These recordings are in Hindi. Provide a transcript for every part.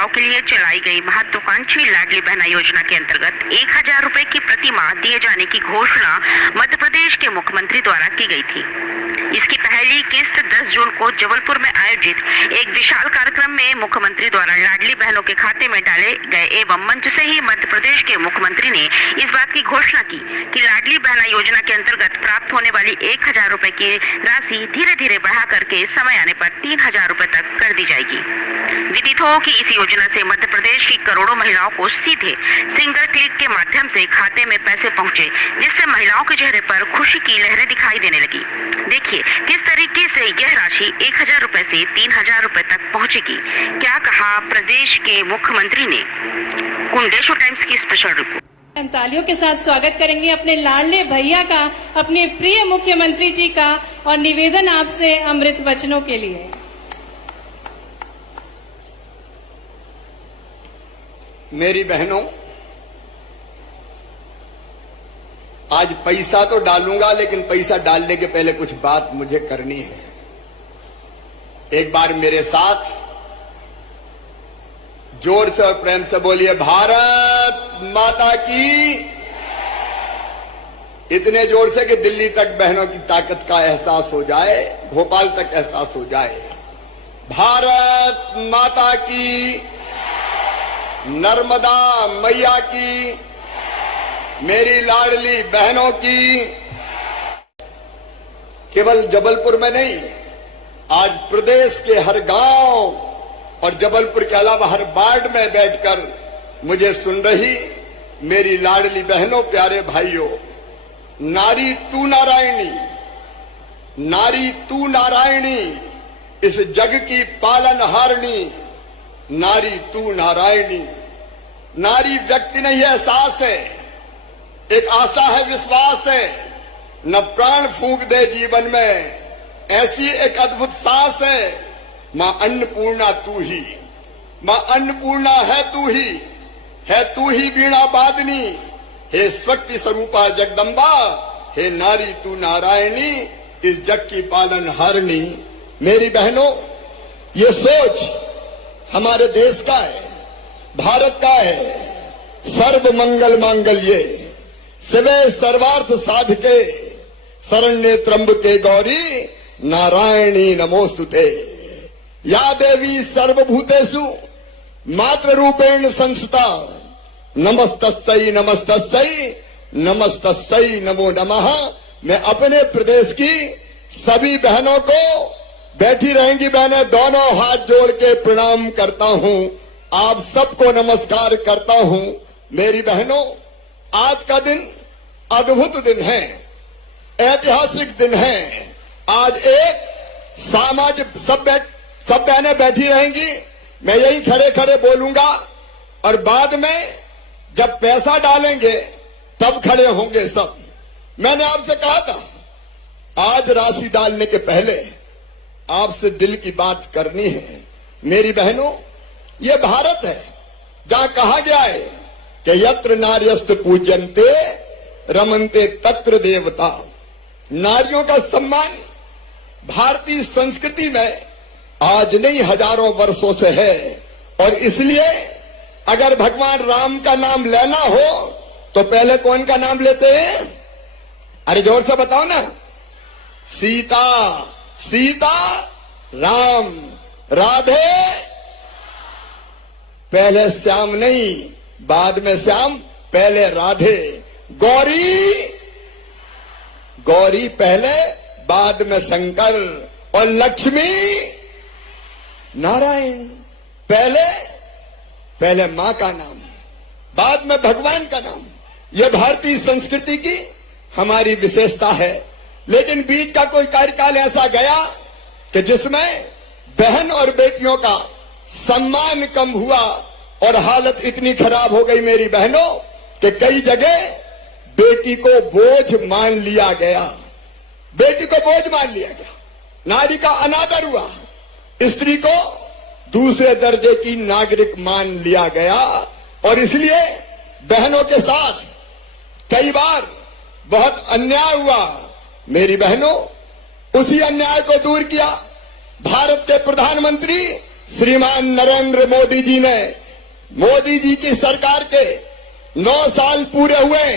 महिलाओं के लिए चलाई गई महत्वाकांक्षी लाडली बहना योजना के अंतर्गत 1000 रुपए की प्रति माह दिए जाने की घोषणा मध्य प्रदेश के मुख्यमंत्री द्वारा की गई थी। इसकी पहली किस्त 10 जून को जबलपुर में आयोजित एक विशाल कार्यक्रम में मुख्यमंत्री द्वारा लाडली बहनों के खाते में डाले गए एवं मंच से ही मध्य प्रदेश के मुख्यमंत्री ने इस बात की घोषणा की कि लाडली बहना योजना के अंतर्गत प्राप्त होने वाली 1000 रुपए की राशि धीरे धीरे बढ़ा करके समय आने पर 3000 रुपए तक कर दी जाएगी। विदित हो कि इस योजना से मध्य प्रदेश की करोड़ों महिलाओं को सीधे सिंगल क्लिक के माध्यम से खाते में पैसे पहुंचे, जिससे महिलाओं के चेहरे पर खुशी की लहरें दिखाई देने लगी। देखिए किस तरीके से यह राशि 1000 रुपए से 3000 रुपए तक पहुंचेगी। क्या कहा प्रदेश के मुख्यमंत्री ने। कुंडेश्वर टाइम्स की स्पेशल रिपोर्ट। हम तालियों के साथ स्वागत करेंगे अपने लाडले भैया का, अपने प्रिय मुख्यमंत्री जी का, और निवेदन आपसे अमृत वचनों के लिए। मेरी बहनों, आज पैसा तो डालूंगा, लेकिन पैसा डालने के पहले कुछ बात मुझे करनी है। एक बार मेरे साथ जोर से और प्रेम से बोलिए, भारत माता की। इतने जोर से कि दिल्ली तक बहनों की ताकत का एहसास हो जाए, भोपाल तक एहसास हो जाए। भारत माता की, नर्मदा मैया की, मेरी लाडली बहनों की। केवल जबलपुर में नहीं, आज प्रदेश के हर गांव और जबलपुर के अलावा हर वार्ड में बैठकर मुझे सुन रही मेरी लाडली बहनों, प्यारे भाइयों, नारी तू नारायणी, नारी तू नारायणी, इस जग की पालनहारिणी, नारी तू नारायणी। नारी व्यक्ति नहीं है, एहसास है, एक आशा है, विश्वास है। न प्राण फूंक दे जीवन में, ऐसी एक अद्भुत सांस है। मां अन्नपूर्णा तू ही, मां अन्नपूर्णा है तू ही वीणा वादनी। हे शक्ति स्वरूपा जगदम्बा, हे नारी तू नारायणी, इस जग की पालनहारिणी। मेरी बहनों, ये सोच हमारे देश का है, भारत का है। सर्व मंगल मांगल्ये शिवे सर्वार्थ साधके, शरण्ये त्र्यंबके गौरी, नारायणी नमोस्तुते। या देवी सर्वभूतेषु मातृ रूपेण संस्था, नमस्तस्यै नमस्तस्यै नमस्तस्यै नमो नमः। मैं अपने प्रदेश की सभी बहनों को, बैठी रहेंगी बहनें, दोनों हाथ जोड़ के प्रणाम करता हूं। आप सबको नमस्कार करता हूं। मेरी बहनों, आज का दिन अद्भुत दिन है, ऐतिहासिक दिन है। आज एक सामाजिक सब बहनें बैठी रहेंगी, मैं यही खड़े खड़े बोलूंगा, और बाद में जब पैसा डालेंगे तब खड़े होंगे सब। मैंने आपसे कहा था, आज राशि डालने के पहले आपसे दिल की बात करनी है। मेरी बहनों, ये भारत है जहां कहा गया है कि यत्र नार्यस्त पूज्यन्ते रमन्ते तत्र देवता। नारियों का सम्मान भारतीय संस्कृति में आज नहीं, हजारों वर्षों से है। और इसलिए अगर भगवान राम का नाम लेना हो तो पहले कौन का नाम लेते हैं? अरे जोर से बताओ ना। सीता, सीता, राम, राधे, पहले श्याम नहीं, बाद में श्याम, पहले राधे। गौरी, गौरी पहले, बाद में शंकर। और लक्ष्मी नारायण, पहले मां का नाम, बाद में भगवान का नाम। यह भारतीय संस्कृति की हमारी विशेषता है। लेकिन बीच का कोई कार्यकाल ऐसा गया कि जिसमें बहन और बेटियों का सम्मान कम हुआ और हालत इतनी खराब हो गई मेरी बहनों कि कई जगह बेटी को बोझ मान लिया गया, बेटी को बोझ मान लिया गया, नारी का अनादर हुआ, स्त्री को दूसरे दर्जे की नागरिक मान लिया गया। और इसलिए बहनों के साथ कई बार बहुत अन्याय हुआ। मेरी बहनों, उसी अन्याय को दूर किया भारत के प्रधानमंत्री श्रीमान नरेंद्र मोदी जी ने, मोदी जी की सरकार के 9 साल पूरे हुए,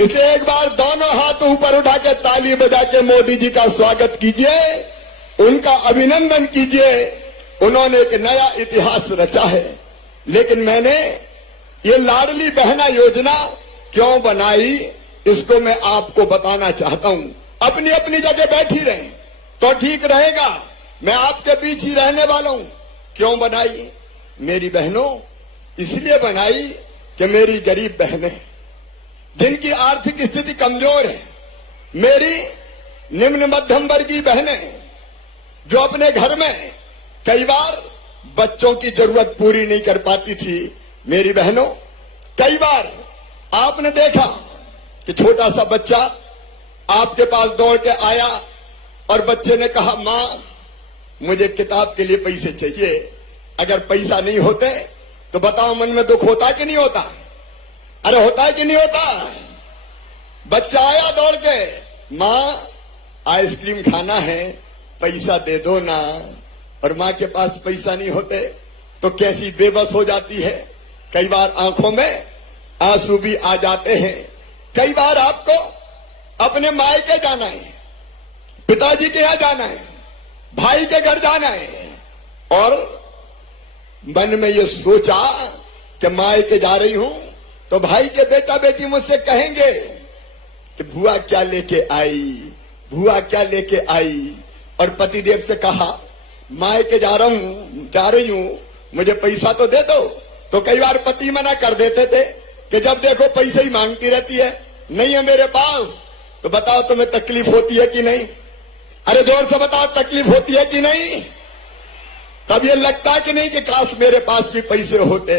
इसे एक बार दोनों हाथ ऊपर उठा के ताली बजा के मोदी जी का स्वागत कीजिए, उनका अभिनंदन कीजिए। उन्होंने एक नया इतिहास रचा है। लेकिन मैंने ये लाडली बहना योजना क्यों बनाई, इसको मैं आपको बताना चाहता हूं। अपनी अपनी जगह बैठी रहे तो ठीक रहेगा, मैं आपके बीच ही रहने वाला हूं। क्यों बनाई मेरी बहनों? इसलिए बनाई कि मेरी गरीब बहनें, जिनकी आर्थिक स्थिति कमजोर है, मेरी निम्न मध्यम वर्गीय बहनें, जो अपने घर में कई बार बच्चों की जरूरत पूरी नहीं कर पाती थी। मेरी बहनों, कई बार आपने देखा कि छोटा सा बच्चा आपके पास दौड़ के आया और बच्चे ने कहा, मां मुझे किताब के लिए पैसे चाहिए। अगर पैसा नहीं होते तो बताओ मन में दुख होता कि नहीं होता? अरे होता है कि नहीं होता? बच्चा आया दौड़ के, मां आइसक्रीम खाना है, पैसा दे दो ना। और मां के पास पैसा नहीं होते तो कैसी बेबस हो जाती है। कई बार आंखों में आंसू भी आ जाते हैं। कई बार आपको अपने मायके जाना है, पिताजी के यहां जाना है, भाई के घर जाना है, और मन में ये सोचा कि मायके जा रही हूं तो भाई के बेटा बेटी मुझसे कहेंगे कि बुआ क्या लेके आई, बुआ क्या लेके आई। और पतिदेव से कहा, मायके जा रही हूं, मुझे पैसा तो दे दो। तो कई बार पति मना कर देते थे कि जब देखो पैसे ही मांगती रहती है, नहीं है मेरे पास। तो बताओ तुम्हें तकलीफ होती है कि नहीं? अरे जोर से बताओ, तकलीफ होती है कि नहीं? तब ये लगता है कि नहीं कि काश मेरे पास भी पैसे होते।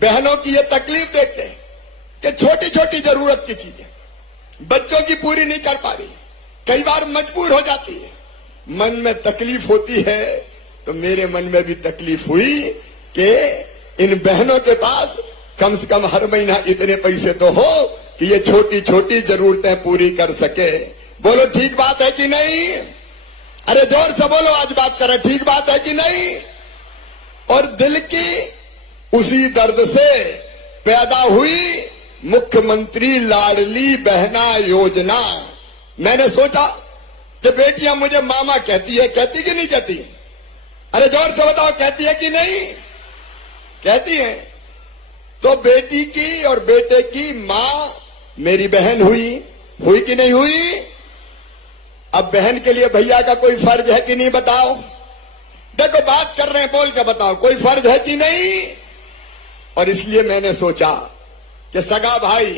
बहनों की ये तकलीफ देखते कि छोटी छोटी जरूरत की चीजें बच्चों की पूरी नहीं कर पा रही, कई बार मजबूर हो जाती है, मन में तकलीफ होती है। तो मेरे मन में भी तकलीफ हुई कि इन बहनों के पास कम से कम हर महीना इतने पैसे तो हो कि ये छोटी छोटी जरूरतें पूरी कर सके। बोलो ठीक बात है कि नहीं? अरे जोर से बोलो, आज बात करें, ठीक बात है कि नहीं? और दिल की उसी दर्द से पैदा हुई मुख्यमंत्री लाडली बहना योजना। मैंने सोचा कि बेटियां मुझे मामा कहती है, कहती कि नहीं कहती? अरे जोर से बताओ, कहती है कि नहीं? कहती है। तो बेटी की और बेटे की मां मेरी बहन हुई कि नहीं हुई? अब बहन के लिए भैया का कोई फर्ज है कि नहीं? बताओ। देखो बात कर रहे हैं, बोल के बताओ, कोई फर्ज है कि नहीं? और इसलिए मैंने सोचा कि सगा भाई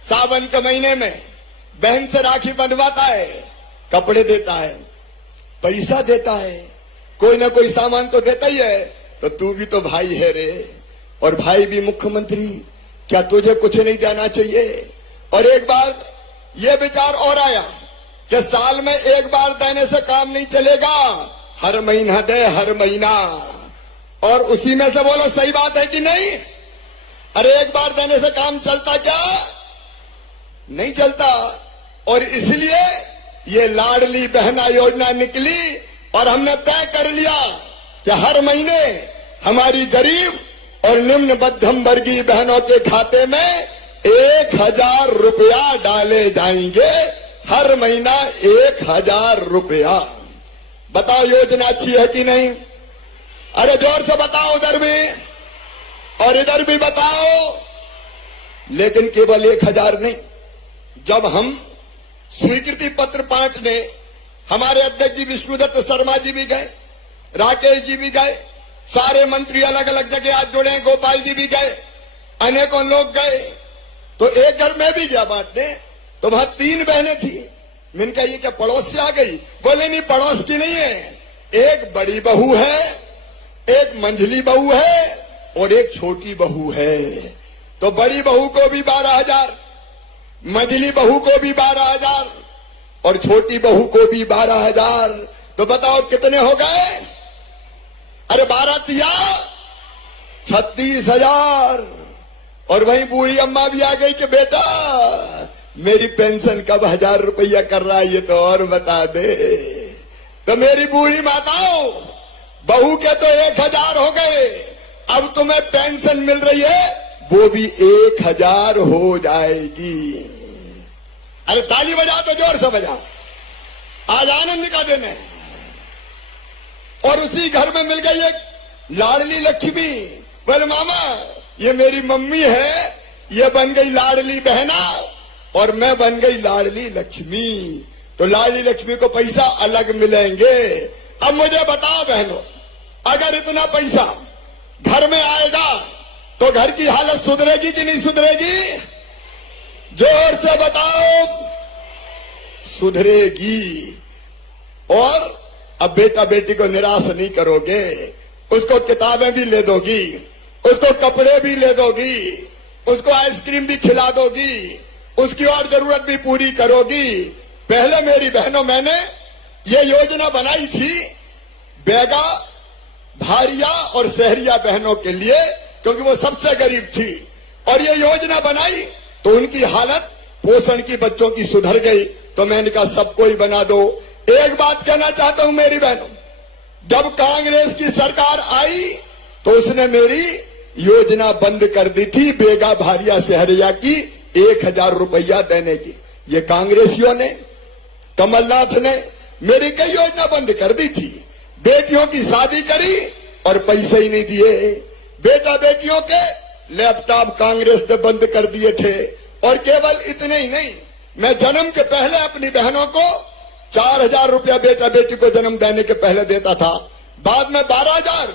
सावन के महीने में बहन से राखी बंधवाता है, कपड़े देता है, पैसा देता है, कोई ना कोई सामान तो देता ही है। तो तू भी तो भाई है रे, और भाई भी मुख्यमंत्री, क्या तुझे कुछ नहीं देना चाहिए? और एक बार ये विचार और आया कि साल में एक बार देने से काम नहीं चलेगा, हर महीना दे, हर महीना। और उसी में से बोलो सही बात है कि नहीं? अरे एक बार देने से काम चलता क्या? नहीं चलता। और इसलिए ये लाडली बहना योजना निकली और हमने तय कर लिया कि हर महीने हमारी गरीब और निम्न मध्यम वर्गीय बहनों के खाते में 1000 रुपया डाले जाएंगे। हर महीना 1000 रुपया। बताओ योजना अच्छी है कि नहीं? अरे जोर से बताओ, उधर भी और इधर भी बताओ। लेकिन केवल 1000 नहीं, जब हम स्वीकृति पत्र बांटने हमारे अध्यक्ष जी विष्णुदत्त शर्मा जी भी गए, राकेश जी भी गए, सारे मंत्री अलग अलग जगह आज जुड़े, गोपाल जी भी गए, अनेकों लोग गए। तो एक घर में भी गया बांटने, तो वहां 3 बहनें थी। मैंने कहा ये क्या पड़ोस से आ गई? बोले नहीं, पड़ोस की नहीं है, एक बड़ी बहू है, एक मंझली बहू है और एक छोटी बहू है। तो बड़ी बहू को भी 12,000, मंझली बहू को भी 12,000 और छोटी बहू को भी 12,000। तो बताओ कितने हो गए? अरे 12 तिया 36,000। और वहीं बूढ़ी अम्मा भी आ गई कि बेटा मेरी पेंशन कब 1000 रुपया कर रहा है, ये तो और बता दे। तो मेरी बूढ़ी माताओं बहू के तो 1000 हो गए, अब तुम्हें पेंशन मिल रही है वो भी 1000 हो जाएगी। अरे ताली बजाओ तो जोर से बजाओ, आज आनंद का दिन है। और उसी घर में मिल गई एक लाडली लक्ष्मी। बोले मामा ये मेरी मम्मी है, ये बन गई लाडली बहना और मैं बन गई लाडली लक्ष्मी। तो लाडली लक्ष्मी को पैसा अलग मिलेंगे। अब मुझे बताओ बहनों, अगर इतना पैसा घर में आएगा तो घर की हालत सुधरेगी कि नहीं सुधरेगी? जोर से बताओ, सुधरेगी। और अब बेटा बेटी को निराश नहीं करोगे, उसको किताबें भी ले दोगी, उसको कपड़े भी ले दोगी, उसको आइसक्रीम भी खिला दोगी, उसकी और जरूरत भी पूरी करोगी। पहले मेरी बहनों मैंने ये योजना बनाई थी बेगा, भारिया और शहरिया बहनों के लिए, क्योंकि वो सबसे गरीब थी। और ये योजना बनाई तो उनकी हालत पोषण की बच्चों की सुधर गई। तो मैंने कहा सबको ही बना दो। एक बात कहना चाहता हूं मेरी बहनों, जब कांग्रेस की सरकार आई तो उसने मेरी योजना बंद कर दी थी बेगा, भारिया, शहरिया की 1000 रुपया देने की। ये कांग्रेसियों ने, कमलनाथ ने मेरी कई योजना बंद कर दी थी। बेटियों की शादी करी और पैसे ही नहीं दिए। बेटा बेटियों के लैपटॉप कांग्रेस ने बंद कर दिए थे। और केवल इतने ही नहीं, मैं जन्म के पहले अपनी बहनों को 4000 रुपया बेटा बेटी को जन्म देने के पहले देता था, बाद में 12000,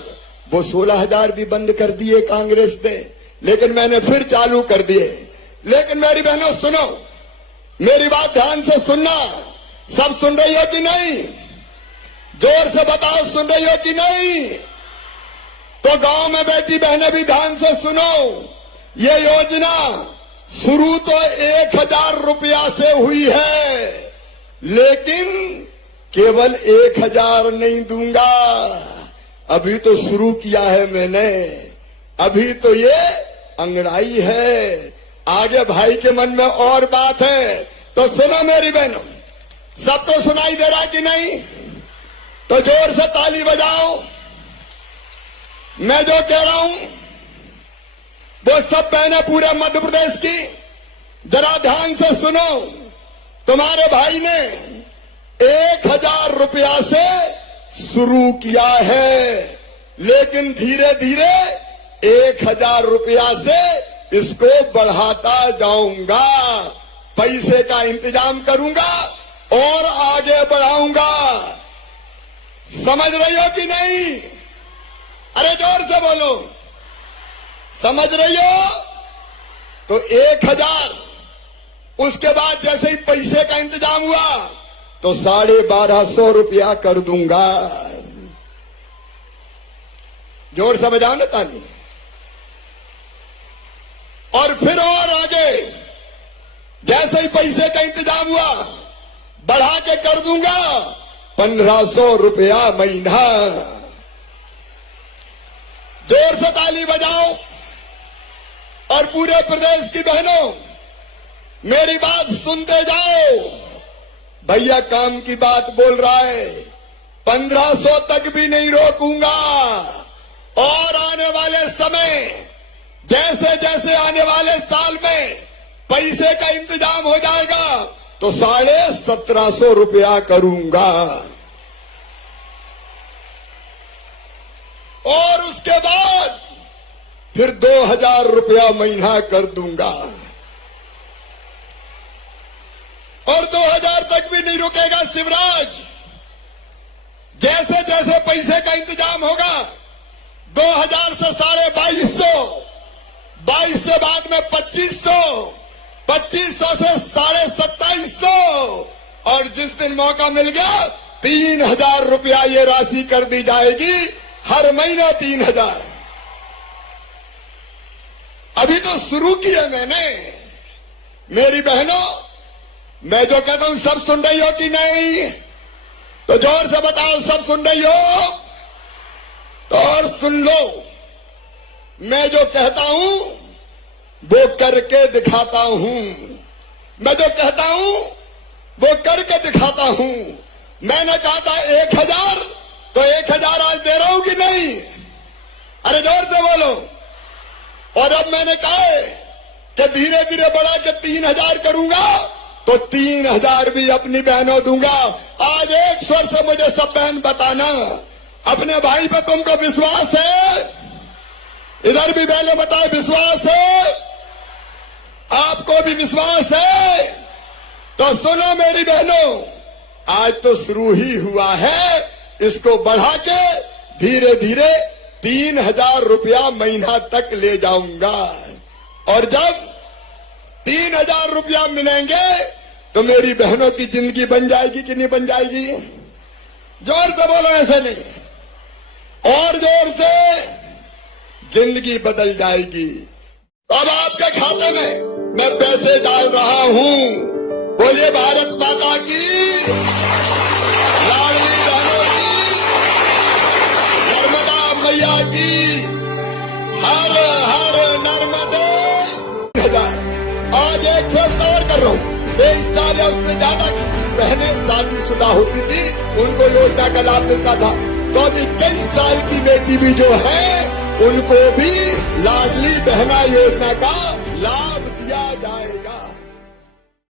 वो 16000 भी बंद कर दिए कांग्रेस ने, लेकिन मैंने फिर चालू कर दिए। लेकिन मेरी बहनों सुनो, मेरी बात ध्यान से सुनना। सब सुन रही हो कि नहीं? जोर से बताओ सुन रही हो कि नहीं? तो गांव में बैठी बहनें भी ध्यान से सुनो। ये योजना शुरू तो 1000 रुपया से हुई है, लेकिन केवल 1000 नहीं दूंगा। अभी तो शुरू किया है मैंने, अभी तो ये अंगड़ाई है। आगे भाई के मन में और बात है। तो सुनो मेरी बहनों, सबको सुनाई दे रहा कि नहीं? तो जोर से ताली बजाओ। मैं जो कह रहा हूं वो सब बहनें पूरे मध्य प्रदेश की जरा ध्यान से सुनो। तुम्हारे भाई ने 1000 रुपया से शुरू किया है, लेकिन धीरे धीरे 1000 रुपया से इसको बढ़ाता जाऊंगा। पैसे का इंतजाम करूंगा और आगे बढ़ाऊंगा। समझ रही हो कि नहीं? अरे जोर से बोलो, समझ रही हो? तो 1000, उसके बाद जैसे ही पैसे का इंतजाम हुआ तो 1250 रुपया कर दूंगा। जोर से बजाओ ना ताली। और फिर और आगे जैसे ही पैसे का इंतजाम हुआ बढ़ा के कर दूंगा 1500 रुपया महीना। जोर से ताली बजाओ। और पूरे प्रदेश की बहनों मेरी बात सुनते जाओ। भैया काम की बात बोल रहा है, 1500 तक भी नहीं रोकूंगा। और आने वाले समय, जैसे जैसे आने वाले साल में पैसे का इंतजाम हो जाएगा तो 1750 रुपया करूंगा। और उसके बाद फिर 2000 रुपया महीना कर दूंगा। और 2000 तक भी नहीं रुकेगा शिवराज। जैसे जैसे पैसे का इंतजाम होगा 2000 से 2250, 22 से बाद में 2500, 2500 से 2750, और जिस दिन मौका मिल गया 3000 रुपया ये राशि कर दी जाएगी। हर महीने 3000। अभी तो शुरू किया मैंने। मेरी बहनों, मैं जो कहता हूं सब सुन रही हो कि नहीं? तो जोर से बताओ सब सुन रही हो? तो और सुन लो, मैं जो कहता हूं वो करके दिखाता हूं। मैं जो कहता हूं वो करके दिखाता हूं। मैंने कहा था 1000, तो 1000 आज दे रहा हूं कि नहीं? अरे जोर से बोलो। और अब मैंने कहा है कि धीरे धीरे बढ़ा के 3000 करूंगा, तो 3000 भी अपनी बहनों दूंगा। आज एक स्वर से मुझे सब बहन बताना, अपने भाई पे तुमको विश्वास है? इधर भी बहनें बताए विश्वास है? आपको भी विश्वास है? तो सुनो मेरी बहनों, आज तो शुरू ही हुआ है, इसको बढ़ा के धीरे धीरे 3000 रुपया महीना तक ले जाऊंगा। और जब 3000 रुपया मिलेंगे तो मेरी बहनों की जिंदगी बन जाएगी कि नहीं बन जाएगी? जोर से बोलो, ऐसे नहीं, और जोर से, जिंदगी बदल जाएगी। अब आपके खाते में मैं पैसे डाल रहा हूं। बोलिए भारत माता की, लाडली बहनों की, नर्मदा मैया की, हर हर नर्मदे। आज एक फैसला और कर रहा हूं, 23 साल या उससे ज्यादा की बहनें शादीशुदा होती थी, उनको योजना का लाभ मिलता था। तो अभी 21 साल की बेटी भी जो है, उनको भी लाडली बहना योजना का लाभ दिया जाएगा।